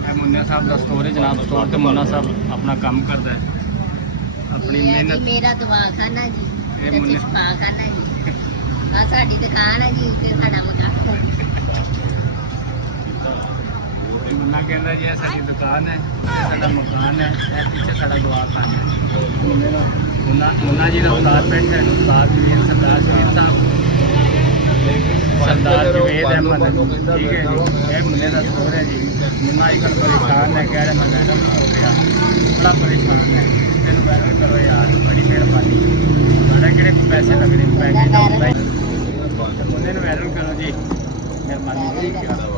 ਇਹ ਮੁੰਨਾ ਸਾਹਿਬ ਦਾ ਸਟੋਰ ਹੈ ਜਨਾਬ। ਸਟੋਰ ਤੇ ਮੁੰਨਾ ਸਾਹਿਬ ਆਪਣਾ ਕੰਮ ਕਰਦਾ ਹੈ, ਆਪਣੀ ਮਿਹਨਤ। ਮੇਰਾ ਦਵਾਖਾਨਾ ਜੀ, ਇਹ ਤੇ ਮੁੰਨੇ ਛਪਾਖਾਨਾ ਜੀ। ਆ ਸਾਡੀ ਦੁਕਾਨ ਹੈ ਜੀ, ਤੇ ਸਾਡਾ ਮਕਾਨ ਹੈ। ਇਹ ਮੁੰਨਾ ਕਹਿੰਦਾ ਜੀ ਇਹ ਸਾਡੀ ਦੁਕਾਨ ਹੈ, ਇਹ ਸਾਡਾ ਮਕਾਨ ਹੈ, ਇਹ ਪਿੱਛੇ ਸਾਡਾ ਦਵਾਖਾਨਾ ਹੈ। ਮੁੰਨਾ ਜੀ ਦਾ ਉਸਤਾਦ ਪਿੰਡ ਹੈ, ਉਸਤਾਦ ਜੀ ਸਰਦਾਰ ਜਵੇਦ ਸਾਹਿਬ, ਸਰਦਾਰ ਜਵੇਦ ਅਹਿਮਦ, ਠੀਕ ਹੈ ਜੀ। ਇਹ ਮੁੰਨੇ ਦਾ ਸਟੋਰ ਹੈ ਜੀ। ਮੁੰਨਾ ਅੱਜ ਕੱਲ੍ਹ ਪਰੇਸ਼ਾਨ ਹੈ, ਕਹਿ ਰਿਹਾ ਮੈਂ ਵਾਇਰਲ ਹੋ ਰਿਹਾ, ਬੜਾ ਪਰੇਸ਼ਾਨ ਹੈ। ਤੈਨੂੰ ਵਾਇਰਲ ਕਰੋ ਯਾਰ, ਬੜੀ ਮਿਹਰਬਾਨੀ। ਤੁਹਾਡੇ ਕਿਹੜੇ ਕੋਈ ਪੈਸੇ ਲੱਗਣੇ, ਪੈਸੇ ਦਾ ਹੁੰਦਾ ਹੀ। ਮੁੰਨੇ ਨੂੰ ਵਾਇਰਲ ਕਰੋ ਜੀ, ਮਿਹਰਬਾਨੀ।